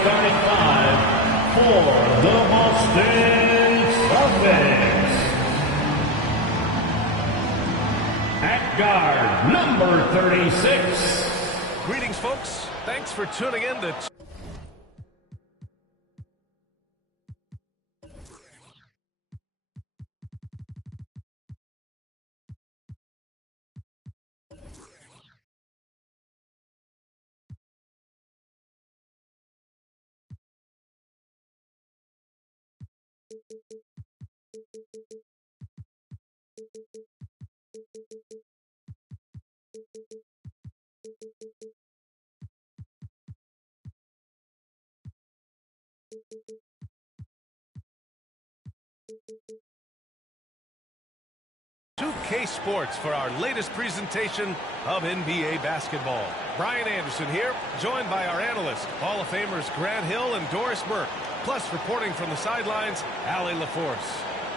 starting five for the Boston Celtics. At guard, number 36. Greetings, folks. Thanks for tuning in to... K Sports for our latest presentation of NBA basketball. Brian Anderson here, joined by our analysts, Hall of Famers Grant Hill and Doris Burke. Plus, reporting from the sidelines, Allie LaForce.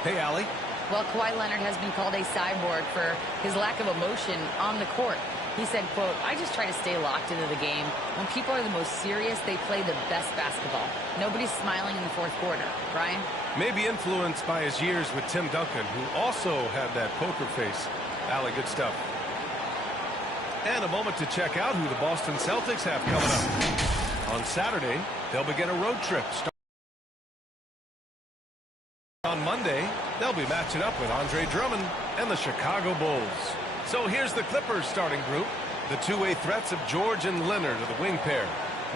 Hey, Allie. Well, Kawhi Leonard has been called a cyborg for his lack of emotion on the court. He said, quote, "I just try to stay locked into the game. When people are the most serious, they play the best basketball. Nobody's smiling in the fourth quarter." Brian? Maybe influenced by his years with Tim Duncan, who also had that poker face. Allie, good stuff. And a moment to check out who the Boston Celtics have coming up. On Saturday, they'll begin a road trip. On Monday, they'll be matching up with Andre Drummond and the Chicago Bulls. So here's the Clippers starting group. The two-way threats of George and Leonard are the wing pair.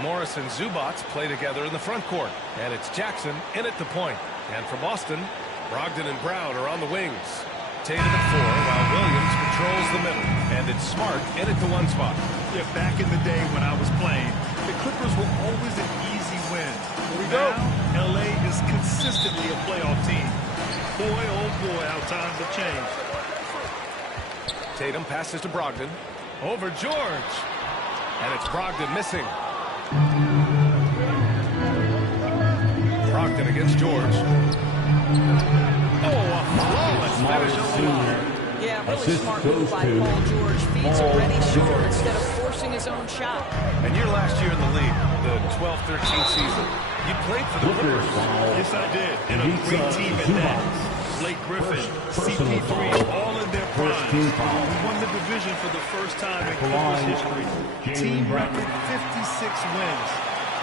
Morris and Zubac play together in the front court. And it's Jackson in at the point. And for Boston, Brogdon and Brown are on the wings. Tatum at 4, while Williams patrols the middle. And it's Smart in at the 1 spot. Yeah, back in the day when I was playing, the Clippers were always an easy win. Here we go. Now, LA is consistently a playoff team. Boy, oh boy, how times have changed. Tatum passes to Brogdon. Over George. And it's Brogdon missing. Brogdon against George. Oh, a flawless finish on the line. Yeah, really smart move by Paul George. Feeds a ready shooter instead of forcing his own shot. And your last year in the league, the 12-13 season, you played for the Clippers. Yes, I did. And a great team at that. Blake Griffin, CP3, all in their prime. We won the division for the first time in Clippers history. Team record 56 wins.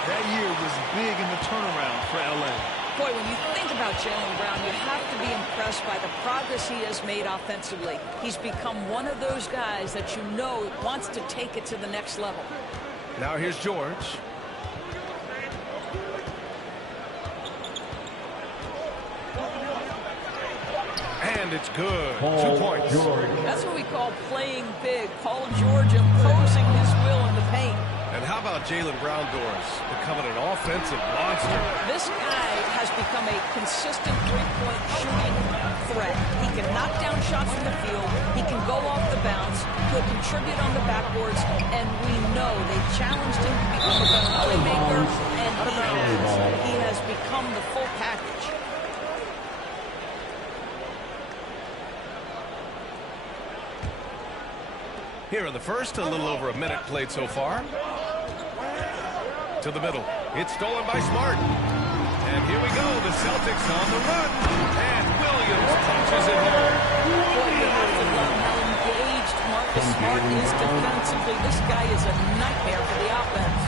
That year was big in the turnaround for LA. Boy, when you think about Jaylen Brown, you have to be impressed by the progress he has made offensively. He's become one of those guys that you know wants to take it to the next level. Now here's George. And it's good. 2 points. That's what we call playing big. Paul George imposing his will in the paint. And how about Jaylen Brown, Doris, becoming an offensive monster? This guy has become a consistent three-point shooting threat. He can knock down shots from the field. He can go off the bounce. He'll contribute on the backboards. And we know they challenged him to become a better playmaker. And he has become the full package. Here in the first, a little over a minute played so far. To the middle. It's stolen by Smart. And here we go. The Celtics on the run. And Williams punches it home. Boy, you have to love how engaged Marcus Smart is defensively. This guy is a nightmare for the offense.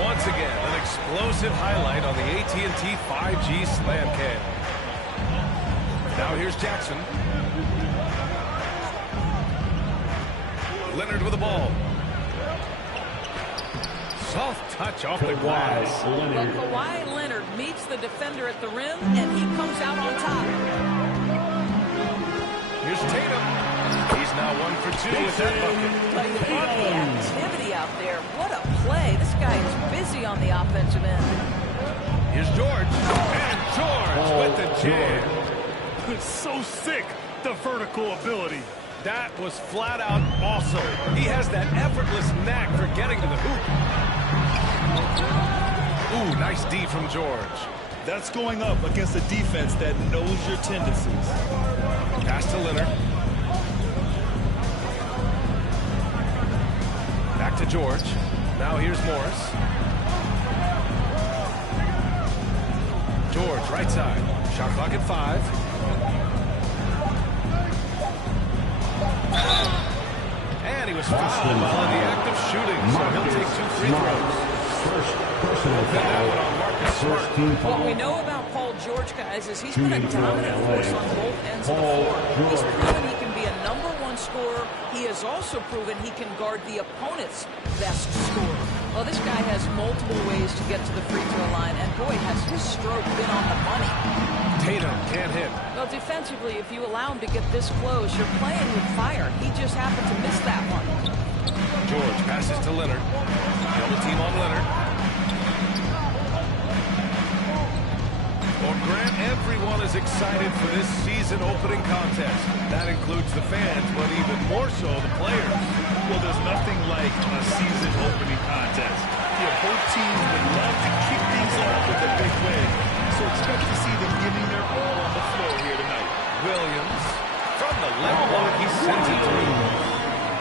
Once again, an explosive highlight on the AT&T 5G Slam Cam. Now here's Jackson. Leonard with the ball. Soft touch off the glass. Well, Kawhi Leonard meets the defender at the rim, and he comes out on top. Here's Tatum. He's now 1 for 2 with that bucket. But you love the activity out there. What a play. This guy is busy on the offensive end. Here's George. And George with the jam. It's so sick, the vertical ability. That was flat out awesome. He has that effortless knack for getting to the hoop. Ooh, nice D from George. That's going up against a defense that knows your tendencies. Pass to Leonard. Back to George. Now here's Morris. Right side. Shot clock at 5. And he was fouled while in the act of shooting, so he'll take 2 free throws. First personal foul. What we know about Paul George, guys, is he's been a dominant force on both ends of the floor. He's proven he can be a #1 scorer. He has also proven he can guard the opponent's best scorer. Well, this guy has multiple ways to get to the free throw line, and boy, has his stroke been on the money. Tatum can't hit. Well, defensively, if you allow him to get this close, you're playing with fire. He just happened to miss that one. George passes to Leonard. Double team on Leonard. Well, Grant, everyone is excited for this season opening contest. That includes the fans, but even more so the players. Well, there's nothing like a season opening contest. Both teams would love to kick things off with a big win. So expect to see them giving their all on the floor here tonight. Williams from the left block, he sends it through.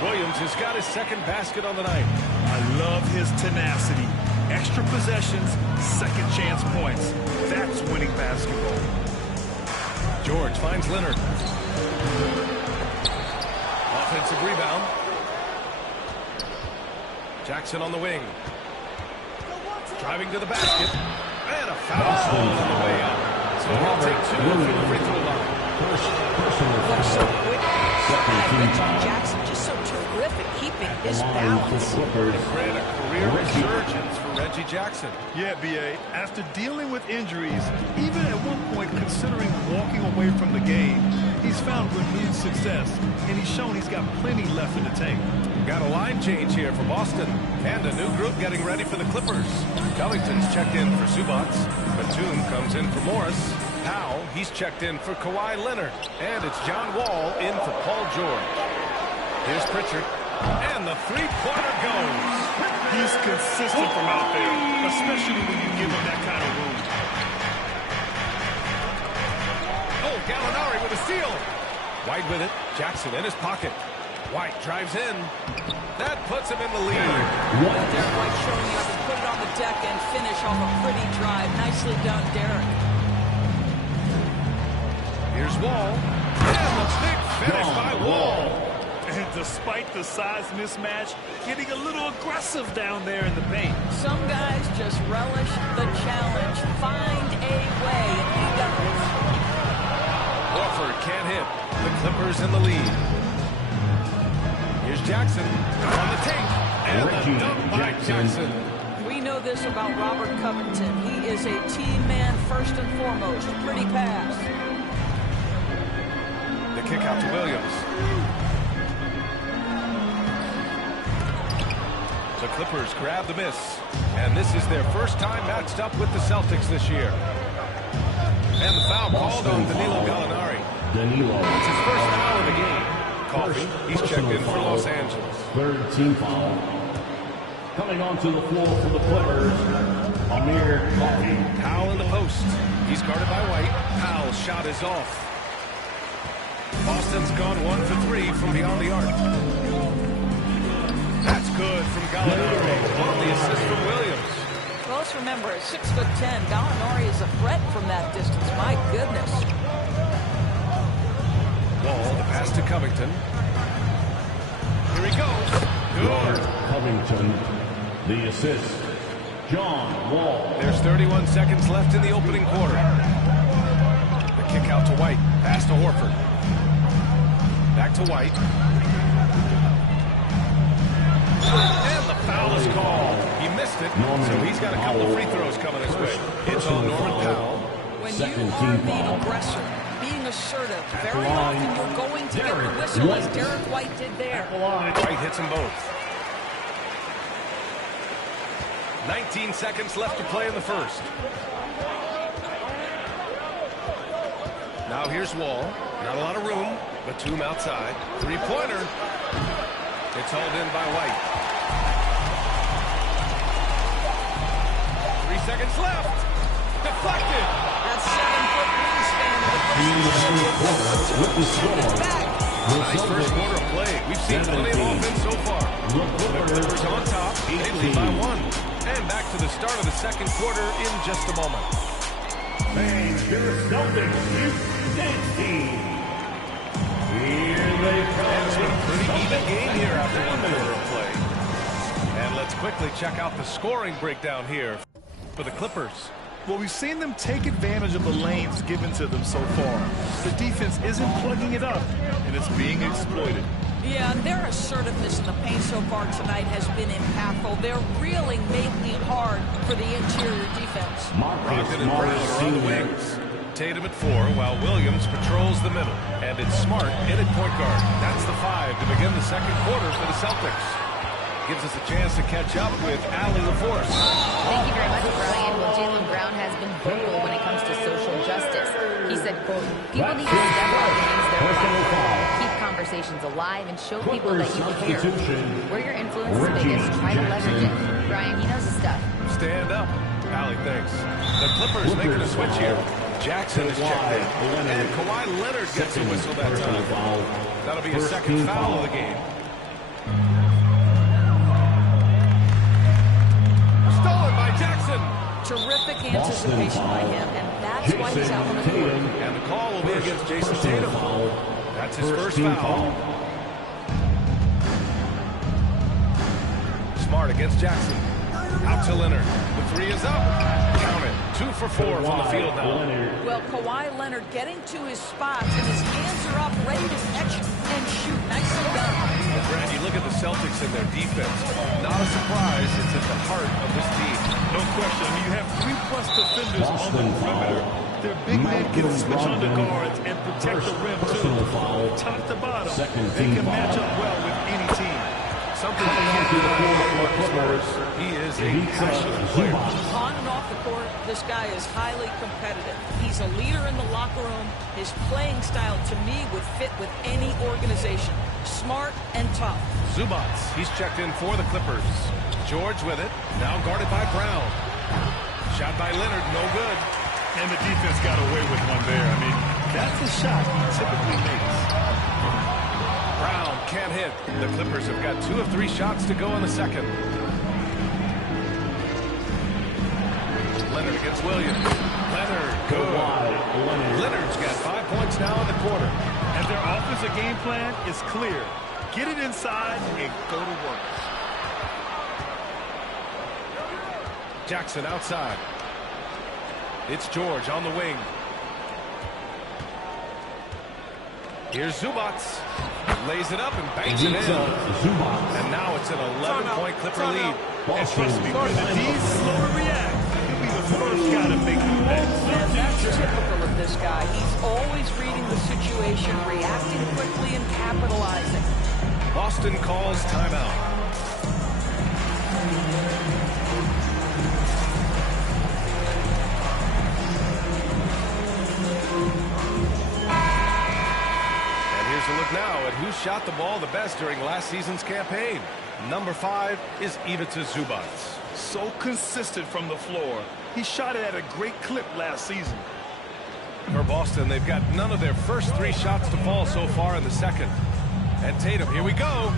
Williams has got his second basket on the night. I love his tenacity. Extra possessions, second chance points. That's winning basketball. George finds Leonard. Offensive rebound. Jackson on the wing. Driving to the basket. And a foul on the way out. So he'll take 2 from the free throw line. First personal Looks so foul. quick. Reggie Jackson just so terrific keeping his balance. Grant, a career resurgence for Reggie Jackson. Yeah, B.A., after dealing with injuries, even at one point considering walking away from the game, he's found renewed success, and he's shown he's got plenty left in the tank. Got a line change here for Boston, and a new group getting ready for the Clippers. Covington's checked in for Zubac. Batum comes in for Morris. Powell, he's checked in for Kawhi Leonard. And it's John Wall in for Paul George. Here's Pritchard. And the three-pointer goes. He's consistent from out there, especially when you give him that kind of room. Oh, Gallinari with a steal. White with it. Jackson in his pocket. White drives in. That puts him in the lead. Derek White showing you how to put it on the deck and finish off a pretty drive. Nicely done, Derek. Here's Wall. And the big finish by Wall. And despite the size mismatch, getting a little aggressive down there in the paint. Some guys just relish the challenge. Find a way, and he does. Horford can't hit. The Clippers in the lead. Here's Jackson on the take. And the dunk by Jackson. We know this about Robert Covington. He is a team man first and foremost. Pretty pass. The kick out to Williams. The Clippers grab the miss. And this is their first time matched up with the Celtics this year. And the foul called on Danilo Gallinari. It's his first foul in the game. Coffee, he's checked in for Los Angeles. Third team foul. Coming onto the floor for the Clippers, Amir Coffey. Powell in the post. He's guarded by White. Powell's shot is off. Boston's gone 1 for 3 from beyond the arc. That's good from Gallinari on the assist from Williams. Well, let's remember, at 6'10", Gallinari is a threat from that distance. My goodness. Wall, the pass to Covington. Here he goes. Good. Covington, the assist. John Wall. There's 31 seconds left in the opening quarter. The kick out to White. Pass to Horford. Back to White. And the foul is called. He missed it, so he's got a couple of free throws coming his way. It's on Norman Powell. When you are the aggressor, being assertive, very often you're going to get the whistle, as Derek White did there. White hits them both. 19 seconds left to play in the first. Now here's Wall. Not a lot of room. Batum outside. Three-pointer. It's hauled in by White. 3 seconds left. Deflected. That 7-foot wingspan of the Nice first quarter of play. We've seen plenty of offense so far. The Clippers on top. They lead by 1. And back to the start of the second quarter in just a moment. Your Celtics dance team. Here they come. And it's been a pretty even game here after one quarter of play. And let's quickly check out the scoring breakdown here for the Clippers. Well, we've seen them take advantage of the lanes given to them so far. The defense isn't plugging it up, and it's being exploited. Yeah, and their assertiveness in the paint so far tonight has been impactful. They're really making it hard for the interior defense. Brogdon and Brown are on the wings. Tatum at 4, while Williams patrols the middle. And it's Smart in at point guard. That's the 5 to begin the second quarter for the Celtics. Gives us a chance to catch up with Allie LaForce. Thank you very much, Brian. Well, Jaylen Brown has been vocal when it comes to social justice. He said, quote, people need to step up and use their platform, keep conversations alive, and show people that you care. Where your influence is biggest, try to leverage it. Brian, he knows his stuff. Stand up. Allie, thanks. The Clippers making a switch here. Jackson is checked in. And Kawhi Leonard gets a whistle that time. That'll be a second foul of the game. Stolen by Jackson. Terrific anticipation by him, and that's why he's out on the court. And the call will be against Jason Tatum. That's his first foul. Smart against Jackson. Out to Leonard. The 3 is up. Count it. 2 for 4 from the field now. Well, Kawhi Leonard getting to his spots, and his hands are up, ready to catch and shoot. Nicely done. Brad, you look at the Celtics and their defense. Not a surprise. It's at the heart of this team. No question. I mean, you have 3+ defenders on the perimeter. Their big men can switch on the guards and protect the rim, too. Top to bottom, they can match up well with any team. Something that can't be the Clippers. He is a passionate player. On and off the court, this guy is highly competitive. He's a leader in the locker room. His playing style, to me, would fit with any organization. Smart and tough. Zubac, he's checked in for the Clippers. George with it, now guarded by Brown. Shot by Leonard, no good. And the defense got away with one there. I mean, that's a shot he typically makes. Brown can't hit. The Clippers have got 2 of 3 shots to go in the second. Leonard against Williams. Leonard, good. Leonard's got 5 points now in the quarter. And their offensive game plan is clear. Get it inside and go to work. Jackson outside. It's George on the wing. Here's Zubac. Lays it up and bangs it in. And now it's an 11-point Clipper lead. And trust me, when the D's slow to react, he'll be the first guy to make the play. And that's typical of this guy. He's always reading the situation, reacting quickly, and capitalizing. Boston calls timeout. A look now at who shot the ball the best during last season's campaign. Number 5 is Ivica Zubac. So consistent from the floor. He shot it at a great clip last season. For Boston, they've got none of their first 3 shots to fall so far in the second. And Tatum, here we go.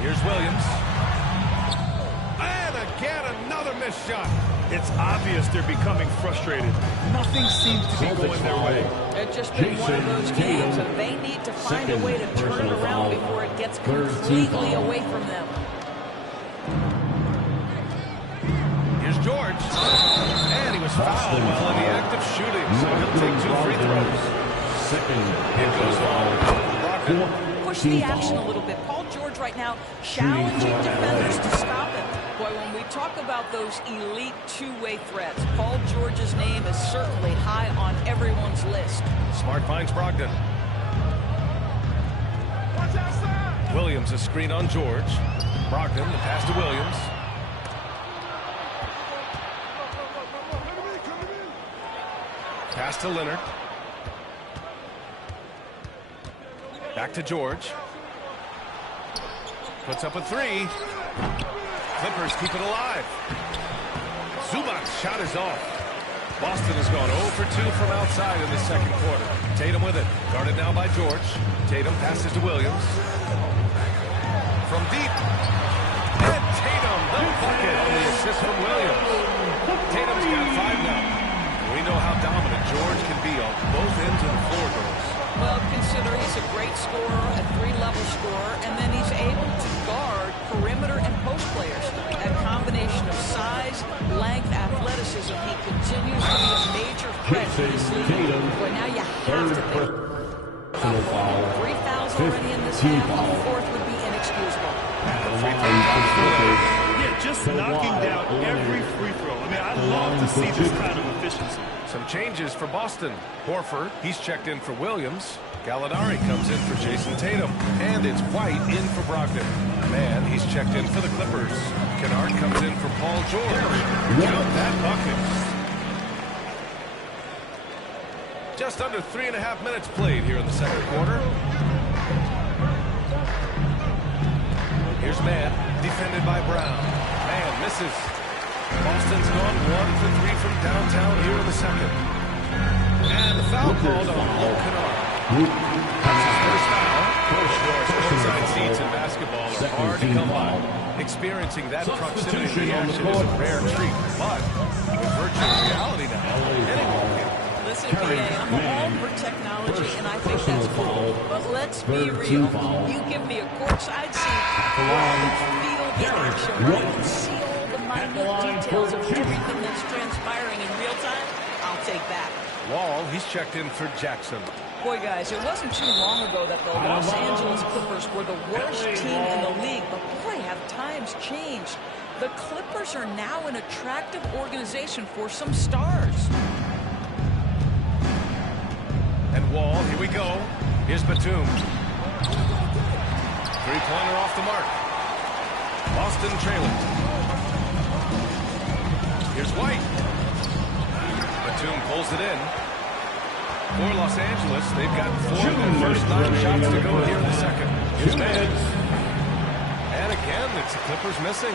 Here's Williams. And again, another missed shot. It's obvious they're becoming frustrated. Nothing seems to be going their way. It's just been one of those games, and they need to find a way to turn it around before it gets completely away from them. Here's George. And he was fouled while in the act of shooting, so he'll take 2 free throws. It goes on. Push the action a little bit. Paul George right now challenging defenders to stop him. Boy, when we talk about those elite two-way threats, Paul George's name is certainly high on everyone's list. Smart finds Brogdon. Williams a screen on George. Brogdon, the pass to Williams. Pass to Leonard. Back to George. Puts up a 3. Clippers keep it alive. Zubac's shot is off. Boston has gone 0 for 2 from outside in the second quarter. Tatum with it. Guarded now by George. Tatum passes to Williams. From deep. And Tatum, the bucket on the assist from Williams. Tatum's got 5 now. We know how dominant obviously. But now you have to think. Personal foul. 3 fouls already in this half. A fourth would be inexcusable. Yeah, just knocking down every free throw. I mean, I love to see this kind of efficiency. Some changes for Boston. Horford, he's checked in for Williams. Gallinari comes in for Jason Tatum. And it's White in for Brogdon. Man, he's checked in for the Clippers. Kennard comes in for Paul George. Count that bucket. Just under 3.5 minutes played here in the second quarter. Here's Mann, defended by Brown. Mann misses. Boston's gone 1 for 3 from downtown here in the second. And the foul called on Luke Kennard. That's his first foul. Courtside seats in basketball are hard to come by. Experiencing that proximity to the action is a rare treat, but with virtual reality now, anyone can. Listen, PA, I'm all for technology, and I think that's cool. But let's be real. You give me a courtside seat, where I can feel the action, where I can see all the minute details of everything that's transpiring in real time, I'll take that. Wall, he's checked in for Jackson. Boy, guys, it wasn't too long ago that the Los Angeles Clippers were the worst team in the league. But boy, have times changed. The Clippers are now an attractive organization for some stars. And Wall, here we go. Here's Batum. Three-pointer off the mark. Boston trailing. Here's White. Batum pulls it in. For Los Angeles, they've got 4 of their first 9 shots to go here in the second. Here's Mann. And again, it's the Clippers missing.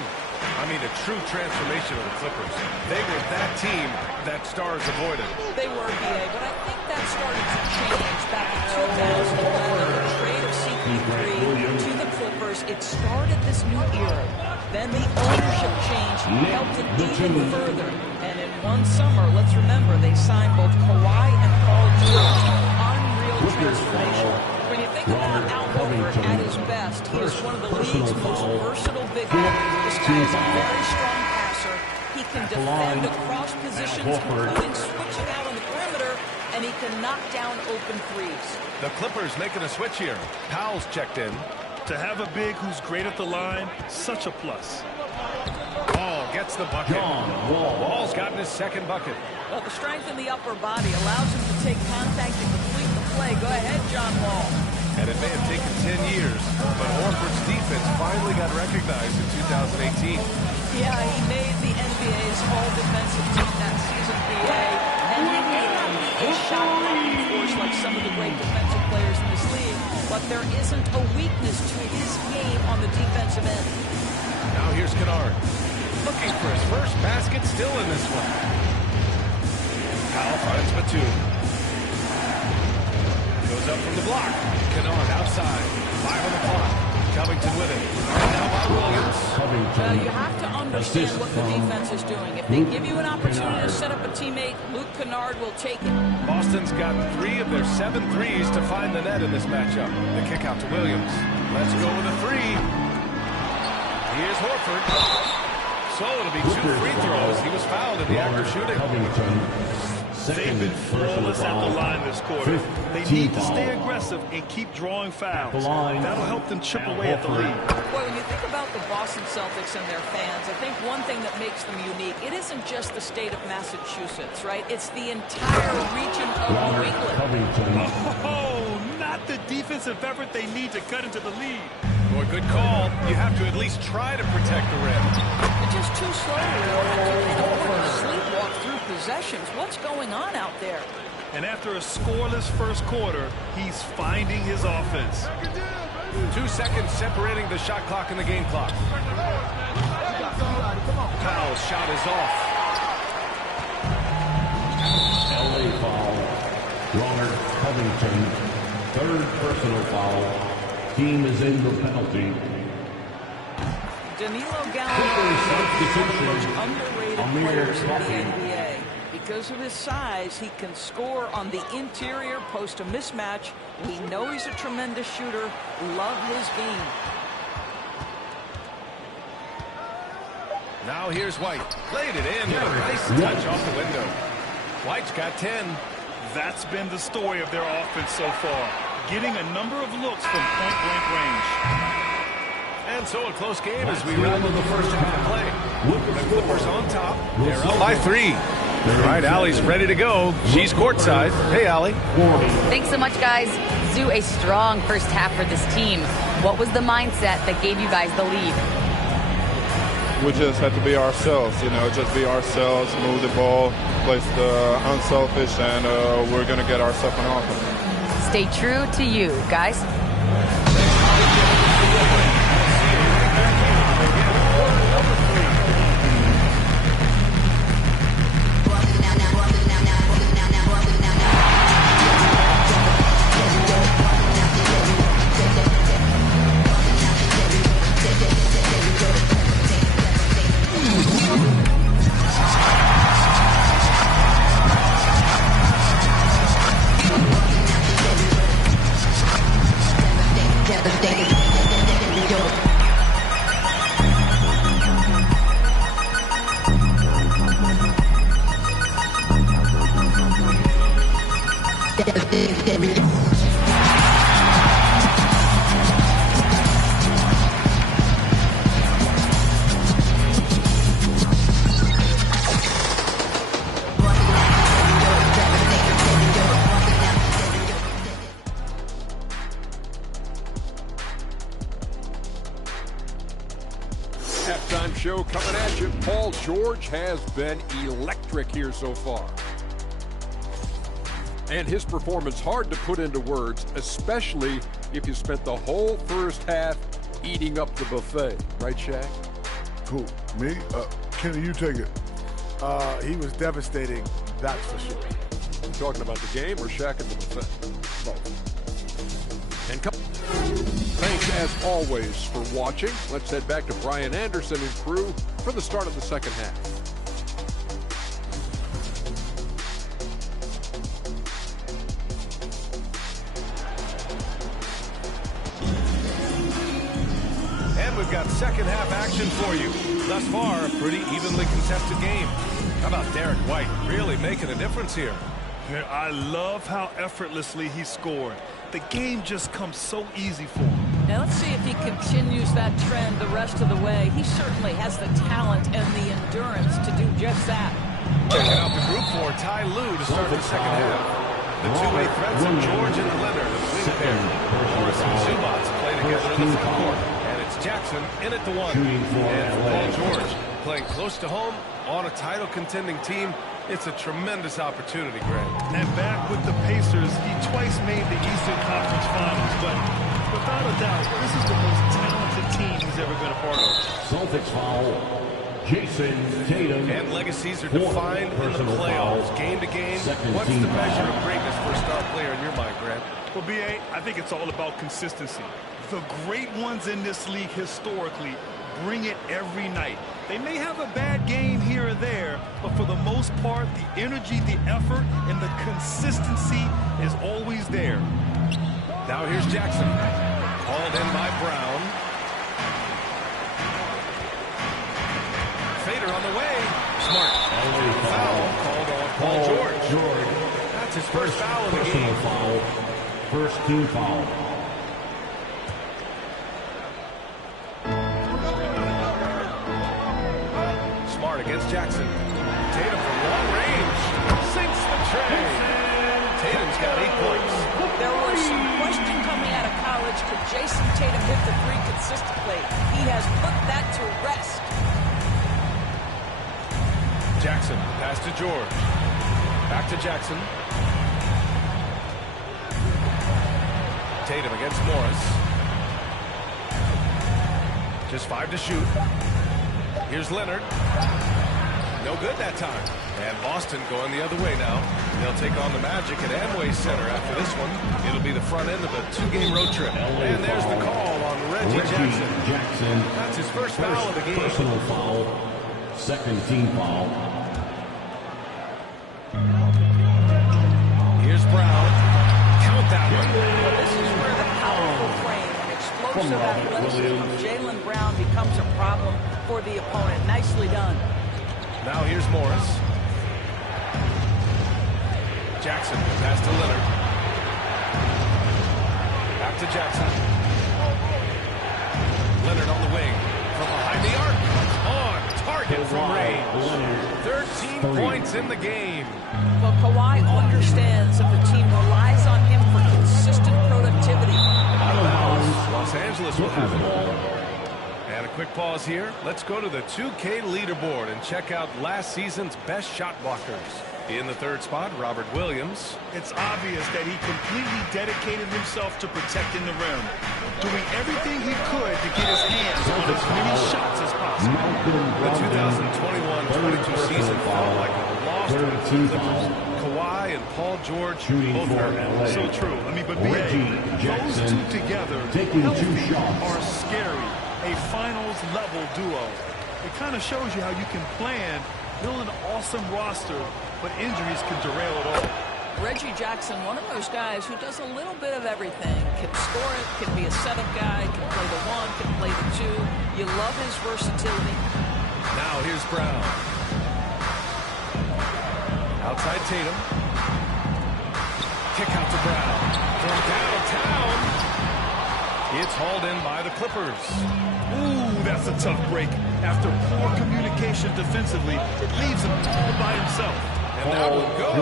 I mean, a true transformation of the Clippers. They were that team that stars avoided. They were, BA, but I think that started to change back in 2011. The trade of CP3 to the Clippers, it started this new era. Then the ownership change helped it even further. And in one summer, let's remember, they signed both Kawhi and Paul George. Unreal transformation. When you think about Al Horford at his best, he is one of the league's most versatile big men. This guy is a very strong passer. He can defend across positions, including switching out on the perimeter, and he can knock down open threes. The Clippers making a switch here. Powell's checked in. To have a big who's great at the line, such a plus. Wall gets the bucket. Wall's gotten his second bucket. Well, the strength in the upper body allows him to take contact and complete the play. Go ahead, John Wall. And it may have taken 10 years, but Horford's defense finally got recognized in 2018. Yeah, he made the NBA's all-defensive team that season, PA. And he may not be a shot-blocking force like some of the great defensive players in this league, but there isn't a weakness to his game on the defensive end. Now here's Kennard. Looking for his first basket, still in this one. Powell finds Batum. Goes up from the block. Kennard outside. 5 on the clock. Covington with it. And now by Williams. Well, you have to understand what the defense is doing. If they give you an opportunity to set up a teammate, Luke Kennard will take it. Boston's got 3 of their 7 threes to find the net in this matchup. The kick out to Williams. Let's go with a 3. Here's Horford. So it'll be 2 free throws. He was fouled in the act of shooting. They've been flawless at the line this quarter. They need to stay aggressive and keep drawing fouls. That'll help them chip away at the lead. Well, when you think about the Boston Celtics and their fans, I think one thing that makes them unique, it isn't just the state of Massachusetts, right? It's the entire region of New England. Oh, not the defensive effort they need to cut into the lead. Boy, good call. You have to at least try to protect the rim. It's just too slow. They don't want to sleepwalk through possessions. What's going on out there? And after a scoreless first quarter, he's finding his offense. 2 seconds separating the shot clock and the game clock. Powell's shot is off. LA foul. Ronald Covington. 3rd personal foul. Team is in the penalty. Danilo Gallinari is one of the most underrated players in the NBA. Because of his size, he can score on the interior post a mismatch. We know he's a tremendous shooter. Love his game. Now here's White. Played it in. Nice touch off the window. White's got 10. That's been the story of their offense so far, getting a number of looks from point-blank range. And so a close game as we round in the first half of play. The Clippers on top. They're up by 3. All right, Allie's ready to go. She's courtside. Hey, Allie. Thanks so much, guys. Zoo, a strong first half for this team. What was the mindset that gave you guys the lead? We just had to be ourselves, just be ourselves, move the ball, play unselfish, and we're going to get ourselves an offense. Stay true to you, guys. Halftime show coming at you. Paul George has been electric here so far. And his performance hard to put into words, especially if you spent the whole first half eating up the buffet. Right, Shaq? Cool. Me? Kenny, you take it. He was devastating, that's for sure. You talking about the game or Shaq at the buffet? Both. And thanks as always for watching. Let's head back to Brian Anderson and crew for the start of the second half. And we've got second half action for you. Thus far, a pretty evenly contested game. How about Derek White really making a difference here? I love how effortlessly he scored. The game just comes so easy for him. Now let's see if he continues that trend the rest of the way. He certainly has the talent and the endurance to do just that. Checking out the group for Ty Lue to start the second half. The two-way threats of George and Leonard, the wing pair. Morris and Zubats play together in the front court. And it's Jackson in at the 1. And for Paul George, playing close to home on a title-contending team, it's a tremendous opportunity, Greg. And back with the Pacers, he twice made the Eastern Conference Finals, but without a doubt, this is the most talented team he's ever been a part of. Celtics foul. Jason Tatum. And legacies are defined in the playoffs, game to game. What's the measure of greatness for a star player in your mind, Grant? Well, B.A., I think it's all about consistency. The great ones in this league historically bring it every night. They may have a bad game here or there, but for the most part, the energy, the effort, and the consistency is always there. Now here's Jackson. Hauled in by Brown. Fader on the way. Smart. Foul called on Paul George. That's his first foul of the game. Foul. First team foul. Smart against Jackson. Tatum from long range. Sinks the tray. Tatum's got 8 points. There was some question coming out of college. Could Jason Tatum hit the 3 consistently? He has put that to rest. Jackson, pass to George. Back to Jackson. Tatum against Morris. Just 5 to shoot. Here's Leonard. No good that time. And Boston going the other way now. They'll take on the Magic at Amway Center after this one. It'll be the front end of a 2-game road trip. And there's the call on Reggie Jackson. That's his first foul of the game. Personal foul. Second team foul. Here's Brown. Count that one. Well, this is where the powerful frame and explosive athleticism of Jaylen Brown becomes a problem for the opponent. Nicely done. Now here's Morris. Jackson Jackson, pass to Leonard. Back to Jackson. Leonard on the wing. From behind the arc. On target from range. 13 points in the game. Well, Kawhi understands that the team relies on him for consistent productivity. Out of bounds. Los Angeles will have it. And a quick pause here. Let's go to the 2K leaderboard and check out last season's best shot blockers. In the third spot, Robert Williams. It's obvious that he completely dedicated himself to protecting the rim, doing everything he could to get his hands on as many shots as possible. The 2021-22 season felt like a lost one. Kawhi and Paul George both hurt. So true. I mean, but those two together healthy are scary. A finals-level duo. It kind of shows you how you can plan, build an awesome roster, but injuries can derail it all. Reggie Jackson, one of those guys who does a little bit of everything. Can score it, can be a setup guy, can play the one, can play the two. You love his versatility. Now here's Brown. Outside Tatum. Kick out to Brown. From downtown. It's hauled in by the Clippers. Ooh, that's a tough break. After poor communication defensively, it leaves him all by himself. And that will go.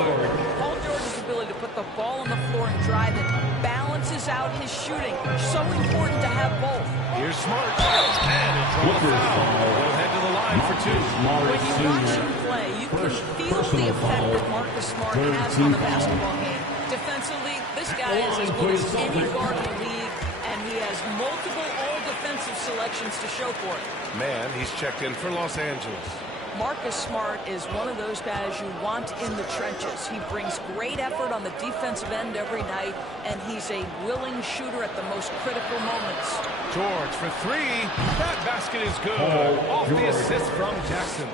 Paul George's ability to put the ball on the floor and drive it balances out his shooting. So important to have both. Here's Smart. And a draw foul. Will head to the line for two. When you watch him play, you can feel the effect that Marcus Smart has on the basketball game. Defensively, this guy is as good as any guard in the league, and he has multiple all-defensive selections to show for it. Man, he's checked in for Los Angeles. Marcus Smart is one of those guys you want in the trenches. He brings great effort on the defensive end every night, and he's a willing shooter at the most critical moments. George for three. That basket is good. Off the assist from Jackson.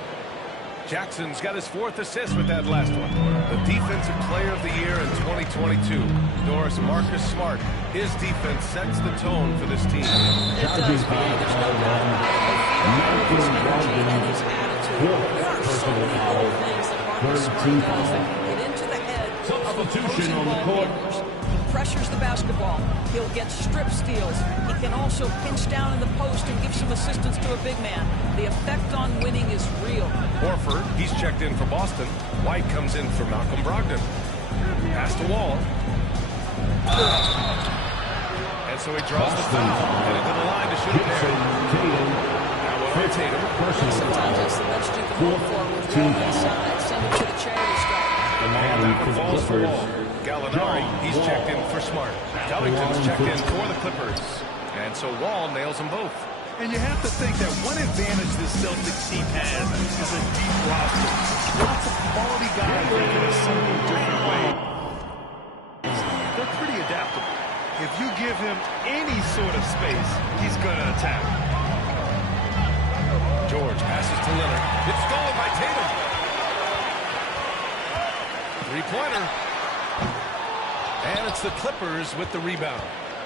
Jackson's got his fourth assist with that last one. The Defensive Player of the Year in 2022. Doris Marcus Smart. His defense sets the tone for this team. It does, man. There's no doubt about it. His energy and his attitude. There are so many little things that Marcus Smart does that can get into the head of opposing ball handlers. He pressures the basketball. He'll get strip steals. He can also pinch down in the post and give some assistance to a big man. The effect on winning is real. Horford, he's checked in for Boston. White comes in for Malcolm Brogdon. Pass to Wall. And so he draws the foul. Headed to the line to shoot it there. Now on Tatum. Sometimes that's the best you can hope for with Wall inside. Send him to the charity stripe. And that one falls for Wall. Gallinari, he's checked in for Smart. Covington's checked in for the Clippers. And so Wall nails them both. And you have to think that one advantage this Celtics team has is a deep roster. Lots of quality guys that can assemble different ways. They're pretty adaptable. If you give him any sort of space, he's going to attack. George passes to Leonard. It's stolen by Tatum. Three-pointer. And it's the Clippers with the rebound.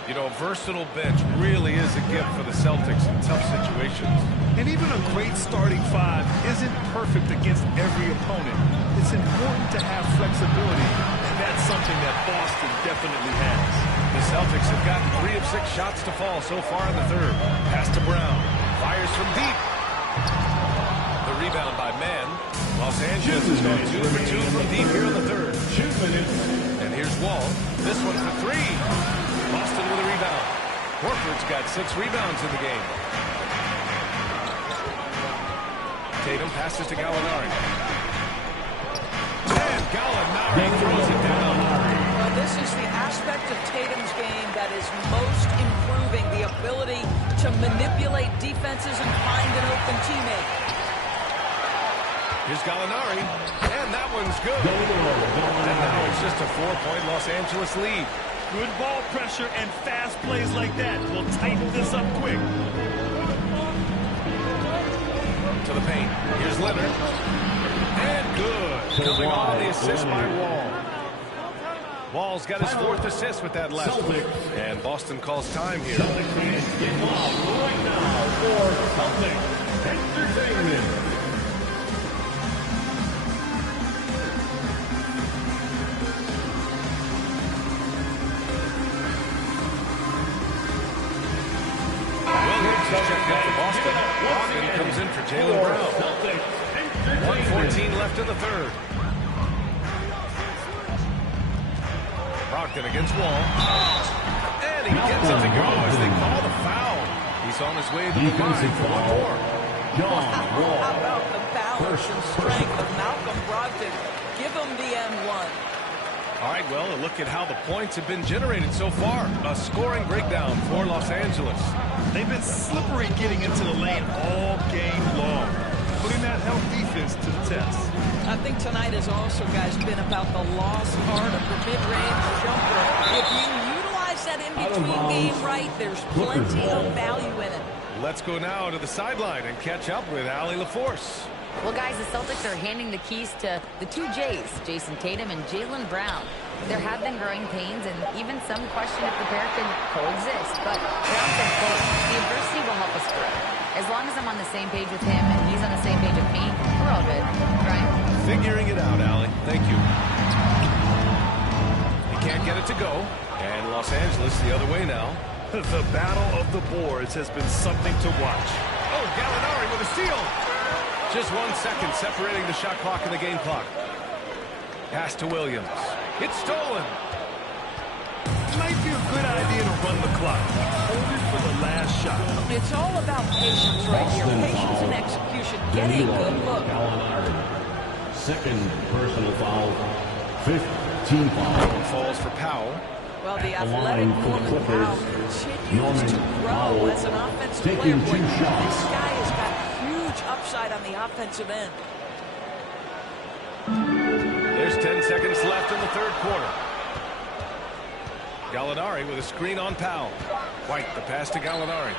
You know, a versatile bench really is a gift for the Celtics in tough situations. And even a great starting five isn't perfect against every opponent. It's important to have flexibility, and that's something that Boston definitely has. The Celtics have gotten 3 of 6 shots to fall so far in the third. Pass to Brown. Fires from deep. The rebound by Mann. Los Angeles is going 2 for 2 from deep here in the third. And here's Wall. This one for 3. Boston with a rebound. Horford's got 6 rebounds in the game. Tatum passes to Gallinari. And Gallinari throws it down. Well, this is the aspect of Tatum's game that is most improving, the ability to manipulate defenses and find an open teammate. Here's Gallinari, and that one's good. And now it's just a 4-point Los Angeles lead. Good ball pressure and fast plays like that will tighten this up quick. To the paint. Here's Leonard. And good. Coming on the assist by Wall. Wall's got his 4th assist with that last one. And Boston calls time here. Celtics fans, get loud right now for Celtics Entertainment. Jaylen Brown. 1:14 left in the third. Brogdon against Wall. And he gets it to go as they call the foul. He's on his way to the line for one more. How about the balance and strength of Malcolm Brogdon? Give him the N1. All right, well, a look at how the points have been generated so far. A scoring breakdown for Los Angeles. They've been slippery getting into the lane all game long, putting that help defense to the test. I think tonight has also, guys, been about the lost art of the mid-range jumper. If you utilize that in-between game right, there's plenty of value in it. Let's go now to the sideline and catch up with Allie LaForce. Well, guys, the Celtics are handing the keys to the two J's, Jason Tatum and Jaylen Brown. There have been growing pains and even some question if the pair can coexist. But Brown said, quote, the adversity will help us grow. As long as I'm on the same page with him and he's on the same page with me, we're all good. Right? Figuring it out, Allie. Thank you. He can't get it to go. And Los Angeles the other way now. The battle of the boards has been something to watch. Oh, Gallinari with a steal. Just 1 second separating the shot clock and the game clock. Pass to Williams. It's stolen. Might be a good idea to run the clock. Hold it for the last shot. It's all about patience right here. Patience and execution. Get a good look. Gallinari. Second personal foul. 15 foul. Falls for Powell. Well, the athletic Norman Powell continues to grow as an offensive player. Taking Boy, 2 shots. this guy has got huge upside on the offensive end. There's 10 seconds left in the third quarter. Gallinari with a screen on Powell. White, the pass to Gallinari.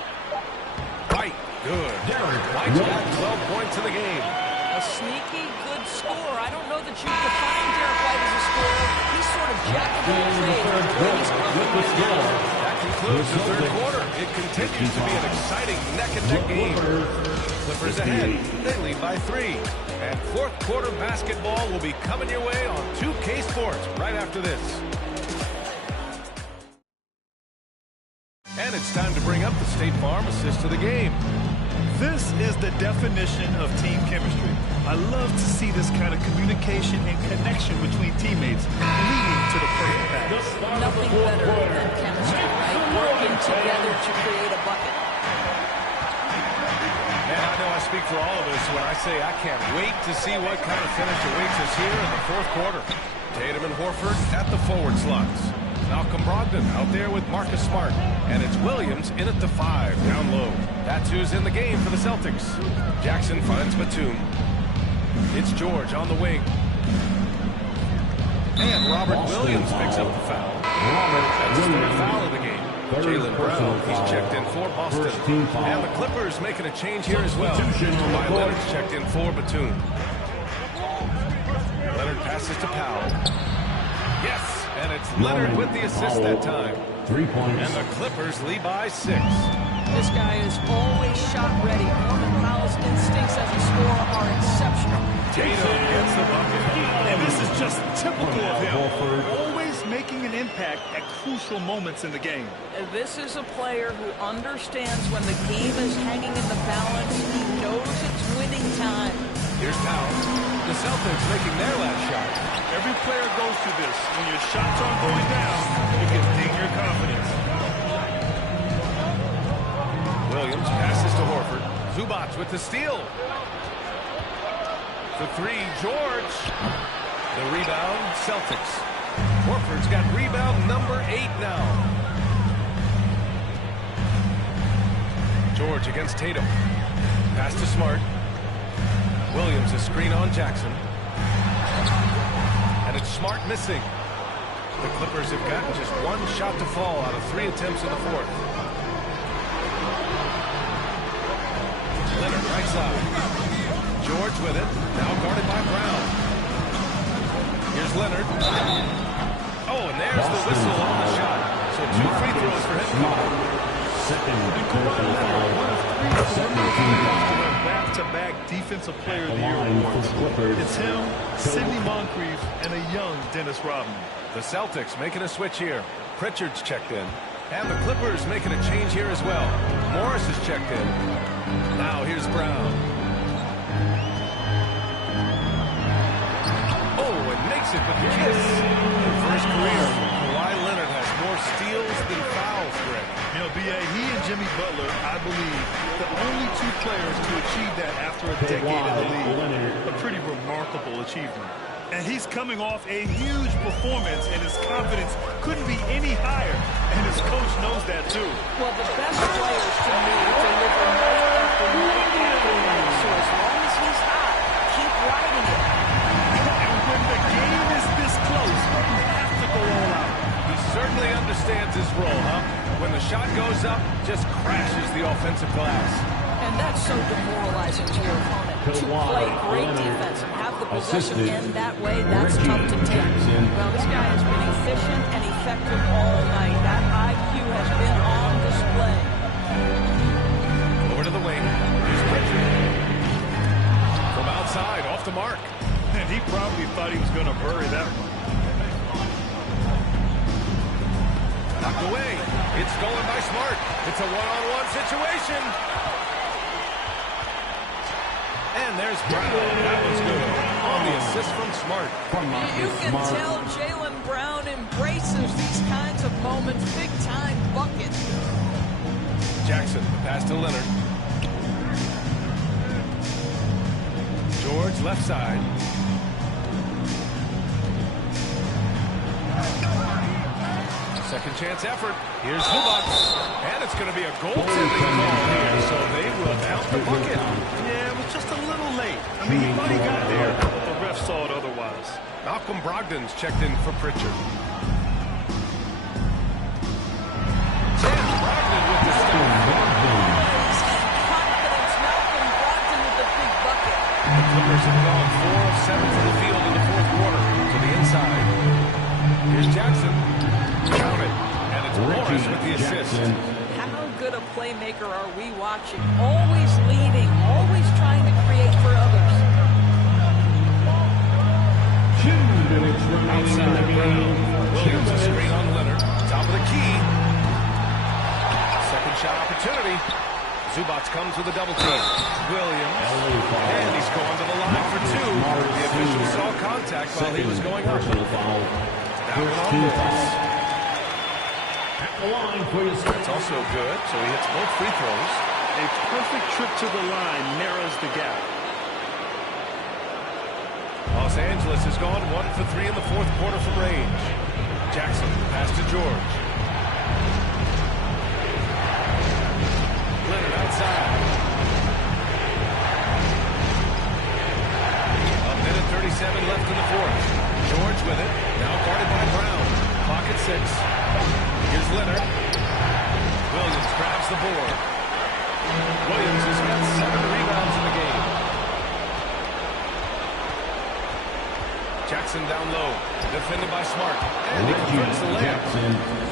White, good. White's got 12 points in the game. A sneaky good score. I don't know that you define Derek White as a scorer. He's sort of jack of all trades. When he's That concludes the third quarter. It continues to be an exciting neck-and-neck game. Clippers ahead. They lead by 3. And fourth quarter basketball will be coming your way on 2K Sports right after this. And it's time to bring up the State Farm assist to the game. This is the definition of team chemistry. I love to see this kind of communication and connection between teammates leading to the perfect pass. nothing better than chemistry, right? Working together to create a bucket. And I know I speak for all of us when I say I can't wait to see what kind of finish awaits us here in the fourth quarter. Tatum and Horford at the forward slots. Malcolm Brogdon out there with Marcus Smart. And it's Williams in at the 5, down low. That's who's in the game for the Celtics. Jackson finds Batum. It's George on the wing. And Robert Williams picks up the foul. That's his third foul of the game. Jaylen Brown, he's checked in for Boston. And the Clippers making a change here as well. Kawhi Leonard's checked in for Batum. Leonard passes to Powell. Yes! And it's Leonard with the assist that time. 3 points. And the Clippers lead by 6. This guy is always shot ready. Norman Powell's instincts as a scorer are exceptional. Tatum gets the bucket. And this is just typical of him. Always making an impact at crucial moments in the game. This is a player who understands when the game is hanging in the balance. He knows it's winning time. Here's Powell. The Celtics making their last shot. Every player goes through this. When your shots aren't going down, it can ding your confidence. Williams passes to Horford. Zubac with the steal. The 3, George. The rebound, Celtics. Horford's got rebound number 8 now. George against Tatum. Pass to Smart. Williams a screen on Jackson. And it's Smart missing. The Clippers have gotten just 1 shot to fall out of 3 attempts in the fourth. Leonard right side. George with it. Now guarded by Brown. Here's Leonard. Oh, and there's the whistle on the shot. So 2 free throws for him. Second back-to-back defensive player of the year awards. It's him, Sidney Moncrief, and a young Dennis Rodman. The Celtics making a switch here. Pritchard's checked in. And the Clippers making a change here as well. Morris is checked in. Now here's Brown. takes it with the kiss. And for his career, Kawhi Leonard has more steals than fouls, Greg. You know, B.A., he and Jimmy Butler, I believe, the only two players to achieve that after a decade in the league. A pretty remarkable achievement. And he's coming off a huge performance, and his confidence couldn't be any higher. And his coach knows that, too. Well, the best players, to me, deliver night after night after night. So as long as he's hot, keep riding it. And when the game is this close, you have to go all out. He certainly understands his role, huh? When the shot goes up, just crashes the offensive glass. And that's so demoralizing to your opponent. To play great defense and have the possession end that way, that's tough to take. Well, this guy has been efficient and effective all night. That IQ has been on display. Over to the wing. Here's Pritchard. From outside, off the mark. And he probably thought he was going to bury that one. Knocked away. It's stolen by Smart. It's a one-on-one situation. And there's Brown. That was good. On the assist from Smart. You can tell Jaylen Brown embraces these kinds of moments. Big-time bucket. Jackson, the pass to Leonard. George, left side. Second chance effort. Here's Zubac. And it's going to be a goaltending call here, so they will count the bucket. Yeah, it was just a little late. I mean, he thought he got there, but the ref saw it otherwise. Malcolm Brogdon's checked in for Pritchard. Sam Brogdon with the stop. Confidence, Malcolm Brogdon with the big bucket. The Clippers have gone 4 of 7 from the field in the fourth quarter. To the inside. Here's Jackson. Count it. And it's Morris with the assist. How good a playmaker are we watching? Always leading, always trying to create for others. Outside Brown. Williams a screen on Leonard. Top of the key. Second shot opportunity. Zubac comes with a double team. Williams. And he's going to the line for two. The official saw contact while he was going up. Down on Morris. That's also good, so he hits both free throws. A perfect trip to the line narrows the gap. Los Angeles has gone 1 for 3 in the fourth quarter from range. Jackson, pass to George. Leonard outside. A minute 37 left in the fourth. George with it, now guarded by Brown. Clock at 6. Here's Leonard. Williams grabs the board. Williams has got 7 rebounds in the game. Jackson down low. Defended by Smart. And he converts the layup.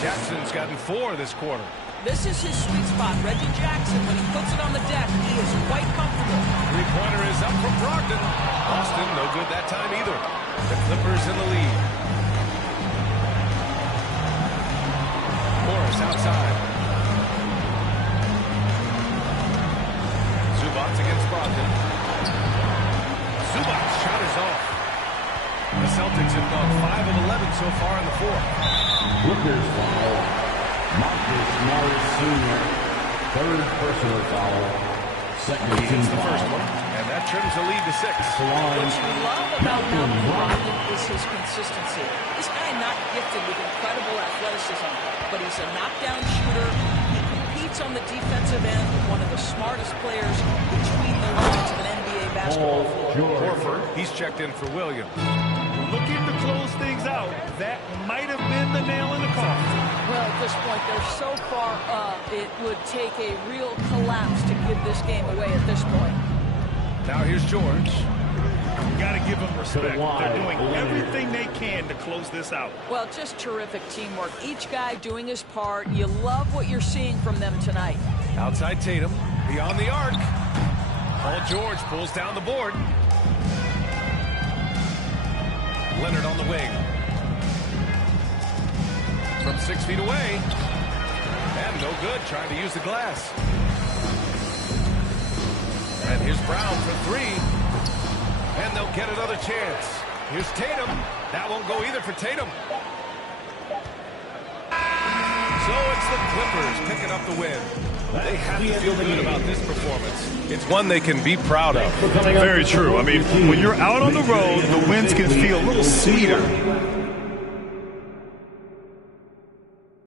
Jackson's gotten 4 this quarter. This is his sweet spot. Reggie Jackson, when he puts it on the deck, he is quite comfortable. Three-pointer is up from Brogdon. Austin, no good that time either. The Clippers in the lead. Morris outside. Zubac against Brogdon. Zubac's shot is off. The Celtics have gone 5 of 11 so far in the fourth. Clippers foul. Marcus Morris Sr. Third personal foul. Second He team hits the foul. first one, and that trims the lead to 6. What you love about Malcolm Brogdon is his consistency. This guy not gifted with incredible athleticism, but he's a knockdown shooter. He competes on the defensive end, one of the smartest players between the lines of an NBA basketball floor. Horford, he's checked in for Williams. Looking to close things out, that might have been the nail in the coffin. Well, at this point, they're so far up, it would take a real collapse to give this game away at this point. Now here's George. Got to give them respect. They're doing everything they can to close this out. Well, just terrific teamwork. Each guy doing his part. You love what you're seeing from them tonight. Outside Tatum, beyond the arc. Paul George pulls down the board. Leonard on the wing. From 6 feet away. And no good, trying to use the glass. And here's Brown for 3. And they'll get another chance. Here's Tatum. That won't go either for Tatum. So it's the Clippers picking up the win. They have to feel good about this performance. It's one they can be proud of. Very true. I mean, when you're out on the road, the wins can feel a little sweeter